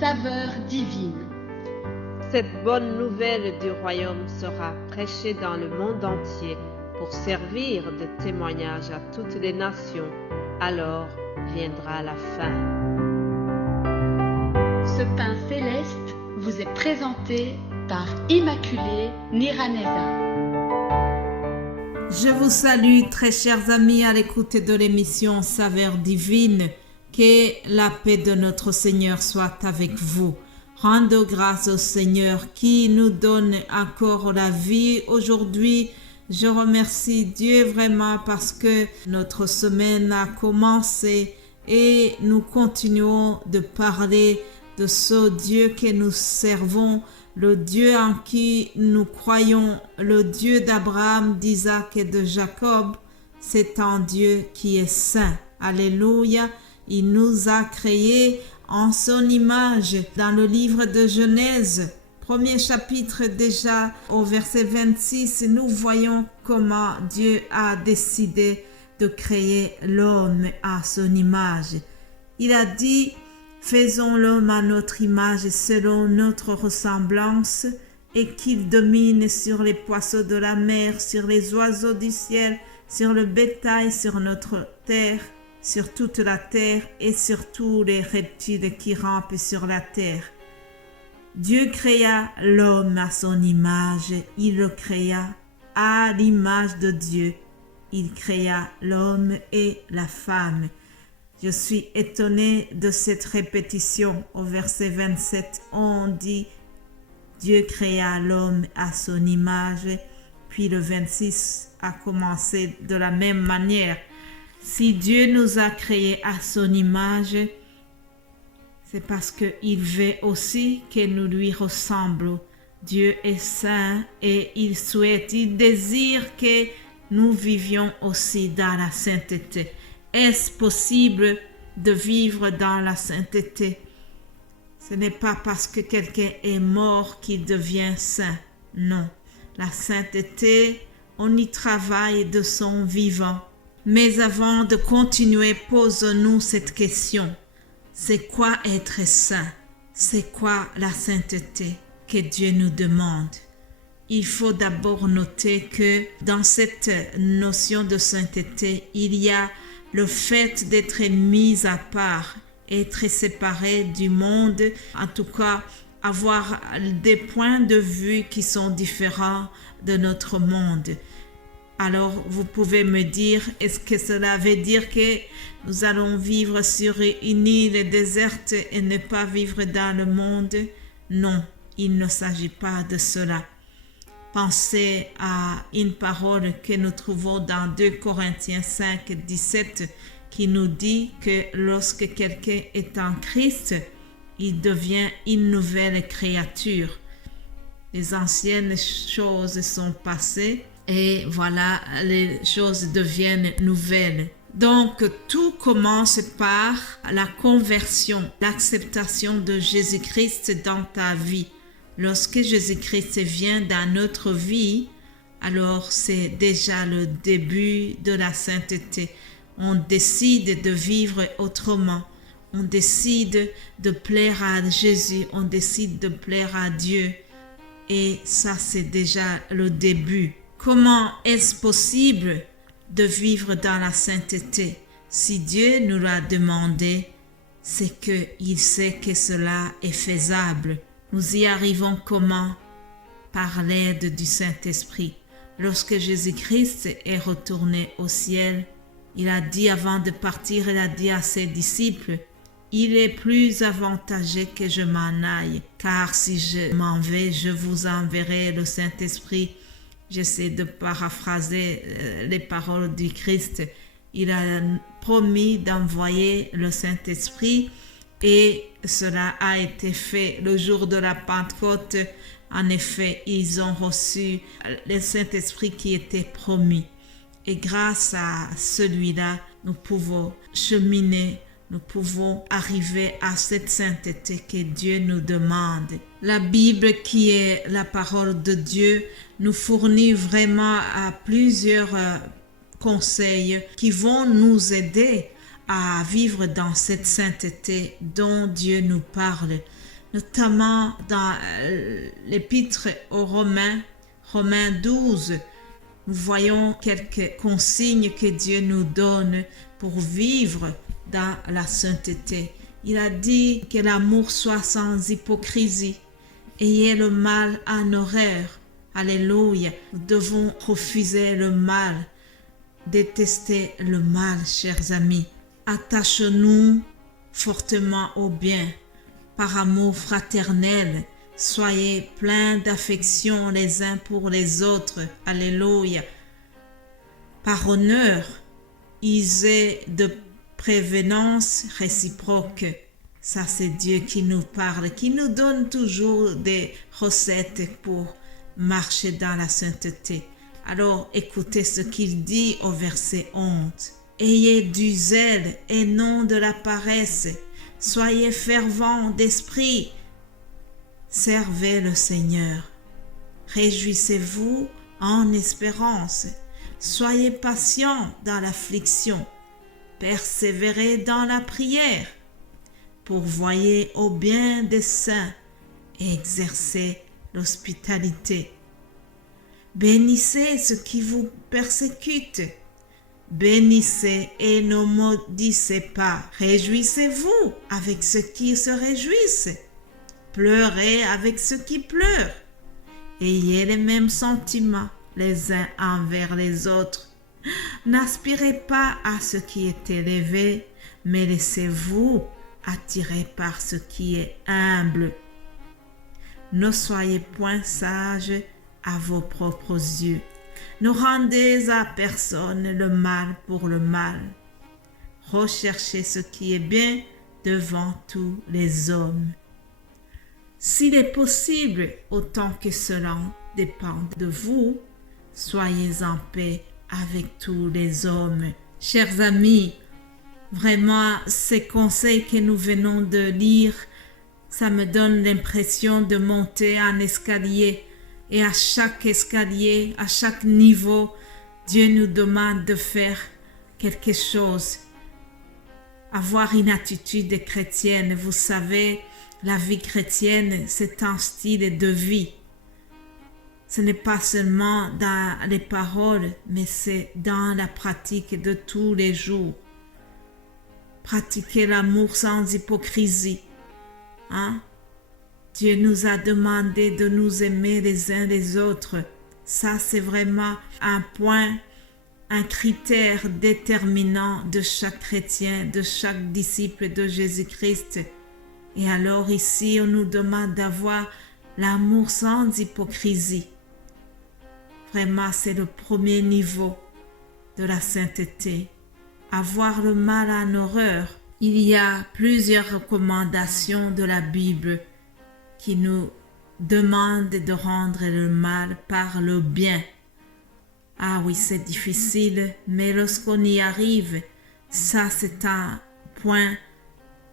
saveur divine. Cette bonne nouvelle du royaume sera prêchée dans le monde entier pour servir de témoignage à toutes les nations. Alors viendra la fin. Ce pain céleste vous est présenté par Immaculée Niraneza. Je vous salue, très chers amis, à l'écoute de l'émission Saveur divine. Que la paix de notre Seigneur soit avec vous. Rendons grâce au Seigneur qui nous donne encore la vie aujourd'hui. Je remercie Dieu vraiment parce que notre semaine a commencé et nous continuons de parler de ce Dieu que nous servons, le Dieu en qui nous croyons, le Dieu d'Abraham, d'Isaac et de Jacob. C'est un Dieu qui est saint. Alléluia. Il nous a créés en son image. Dans le livre de Genèse, premier chapitre déjà, au verset 26, nous voyons comment Dieu a décidé de créer l'homme à son image. Il a dit, faisons l'homme à notre image selon notre ressemblance et qu'il domine sur les poissons de la mer, sur les oiseaux du ciel, sur le bétail, sur notre terre, sur toute la terre et sur tous les reptiles qui rampent sur la terre. Dieu créa l'homme à son image, il le créa à l'image de Dieu. Il créa l'homme et la femme. Je suis étonnée de cette répétition. Au verset 27, on dit Dieu créa l'homme à son image, puis le 26 a commencé de la même manière. Si Dieu nous a créés à son image, c'est parce qu'il veut aussi que nous lui ressemblons. Dieu est saint et il souhaite, il désire que nous vivions aussi dans la sainteté. Est-ce possible de vivre dans la sainteté? Ce n'est pas parce que quelqu'un est mort qu'il devient saint. Non, la sainteté, on y travaille de son vivant. Mais avant de continuer, posons-nous cette question. C'est quoi être saint? C'est quoi la sainteté que Dieu nous demande? Il faut d'abord noter que dans cette notion de sainteté, il y a le fait d'être mis à part, être séparé du monde, en tout cas avoir des points de vue qui sont différents de notre monde. Alors, vous pouvez me dire, est-ce que cela veut dire que nous allons vivre sur une île déserte et ne pas vivre dans le monde? Non, il ne s'agit pas de cela. Pensez à une parole que nous trouvons dans 2 Corinthiens 5, 17 qui nous dit que lorsque quelqu'un est en Christ, il devient une nouvelle créature. Les anciennes choses sont passées. Et voilà, les choses deviennent nouvelles. Donc, tout commence par la conversion, l'acceptation de Jésus-Christ dans ta vie. Lorsque Jésus-Christ vient dans notre vie, alors c'est déjà le début de la sainteté. On décide de vivre autrement. On décide de plaire à Jésus. On décide de plaire à Dieu. Et ça, c'est déjà le début. Comment est-ce possible de vivre dans la sainteté? Si Dieu nous l'a demandé, c'est qu'il sait que cela est faisable. Nous y arrivons comment? Par l'aide du Saint-Esprit. Lorsque Jésus-Christ est retourné au ciel, il a dit avant de partir, il a dit à ses disciples, « Il est plus avantageux que je m'en aille, car si je m'en vais, je vous enverrai le Saint-Esprit. » J'essaie de paraphraser les paroles du Christ. Il a promis d'envoyer le Saint-Esprit et cela a été fait le jour de la Pentecôte. En effet, ils ont reçu le Saint-Esprit qui était promis. Et grâce à celui-là, nous pouvons cheminer, nous pouvons arriver à cette sainteté que Dieu nous demande. La Bible, qui est la parole de Dieu, nous fournit vraiment à plusieurs conseils qui vont nous aider à vivre dans cette sainteté dont Dieu nous parle. notamment dans l'épître aux Romains, Romains 12, nous voyons quelques consignes que Dieu nous donne pour vivre dans la sainteté. Il a dit que l'amour soit sans hypocrisie. Ayez le mal en horreur. Alléluia. Nous devons refuser le mal, détester le mal, chers amis. Attachons-nous fortement au bien. Par amour fraternel, soyez pleins d'affection les uns pour les autres. Alléluia. Par honneur, usez de prévenance réciproque. Ça, c'est Dieu qui nous parle, qui nous donne toujours des recettes pour marcher dans la sainteté. Alors, écoutez ce qu'il dit au verset 11. Ayez du zèle et non de la paresse. Soyez fervents d'esprit. Servez le Seigneur. Réjouissez-vous en espérance. Soyez patients dans l'affliction. Persévérez dans la prière. Pourvoyez au bien des saints et exercez l'hospitalité. Bénissez ceux qui vous persécutent. Bénissez et ne maudissez pas. Réjouissez-vous avec ceux qui se réjouissent. Pleurez avec ceux qui pleurent. Ayez les mêmes sentiments les uns envers les autres. N'aspirez pas à ce qui est élevé, mais laissez-vous attirer par ce qui est humble. Ne soyez point sages à vos propres yeux. Ne rendez à personne le mal pour le mal. Recherchez ce qui est bien devant tous les hommes. S'il est possible, autant que cela dépend de vous, soyez en paix avec tous les hommes. Chers amis, vraiment, ces conseils que nous venons de lire, ça me donne l'impression de monter un escalier. Et à chaque escalier, à chaque niveau, Dieu nous demande de faire quelque chose. Avoir une attitude chrétienne, vous savez, la vie chrétienne, c'est un style de vie. Ce n'est pas seulement dans les paroles, mais c'est dans la pratique de tous les jours. Pratiquer l'amour sans hypocrisie. Dieu nous a demandé de nous aimer les uns les autres. Ça, c'est vraiment un point, un critère déterminant de chaque chrétien, de chaque disciple de Jésus-Christ. Et alors ici, on nous demande d'avoir l'amour sans hypocrisie. Vraiment, c'est le premier niveau de la sainteté. Avoir le mal en horreur. Il y a plusieurs recommandations de la Bible qui nous demandent de rendre le mal par le bien. Ah oui, c'est difficile, mais lorsqu'on y arrive, ça c'est un point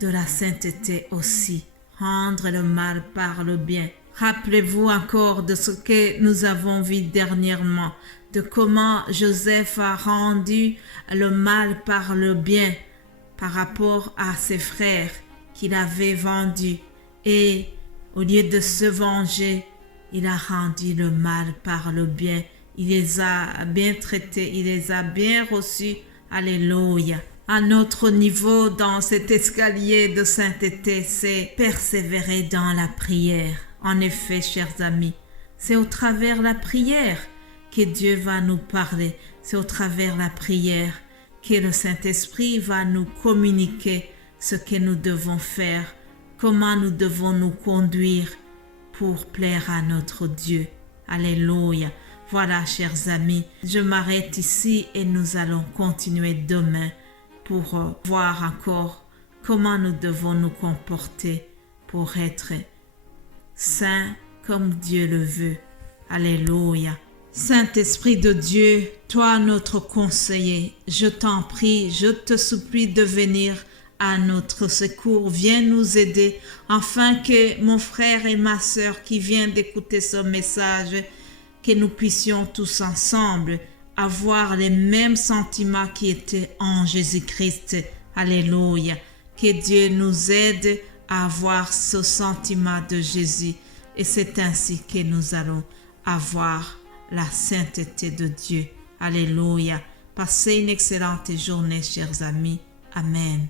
de la sainteté aussi. Rendre le mal par le bien. Rappelez-vous encore de ce que nous avons vu dernièrement, de comment Joseph a rendu le mal par le bien par rapport à ses frères qu'il avait vendus. Et au lieu de se venger, il a rendu le mal par le bien. Il les a bien traités, il les a bien reçus. Alléluia. Un autre niveau dans cet escalier de sainteté, c'est persévérer dans la prière. En effet, chers amis, c'est au travers de la prière que Dieu va nous parler. C'est au travers de la prière que le Saint-Esprit va nous communiquer ce que nous devons faire, comment nous devons nous conduire pour plaire à notre Dieu. Alléluia. Voilà, chers amis, je m'arrête ici et nous allons continuer demain pour voir encore comment nous devons nous comporter pour être saints comme Dieu le veut. Alléluia. Saint-Esprit de Dieu, toi notre conseiller, je t'en prie, je te supplie de venir à notre secours. Viens nous aider afin que mon frère et ma sœur qui viennent d'écouter ce message, que nous puissions tous ensemble avoir les mêmes sentiments qui étaient en Jésus-Christ. Alléluia. Que Dieu nous aide à avoir ce sentiment de Jésus et c'est ainsi que nous allons avoir la sainteté de Dieu. Alléluia. Passez une excellente journée, chers amis. Amen.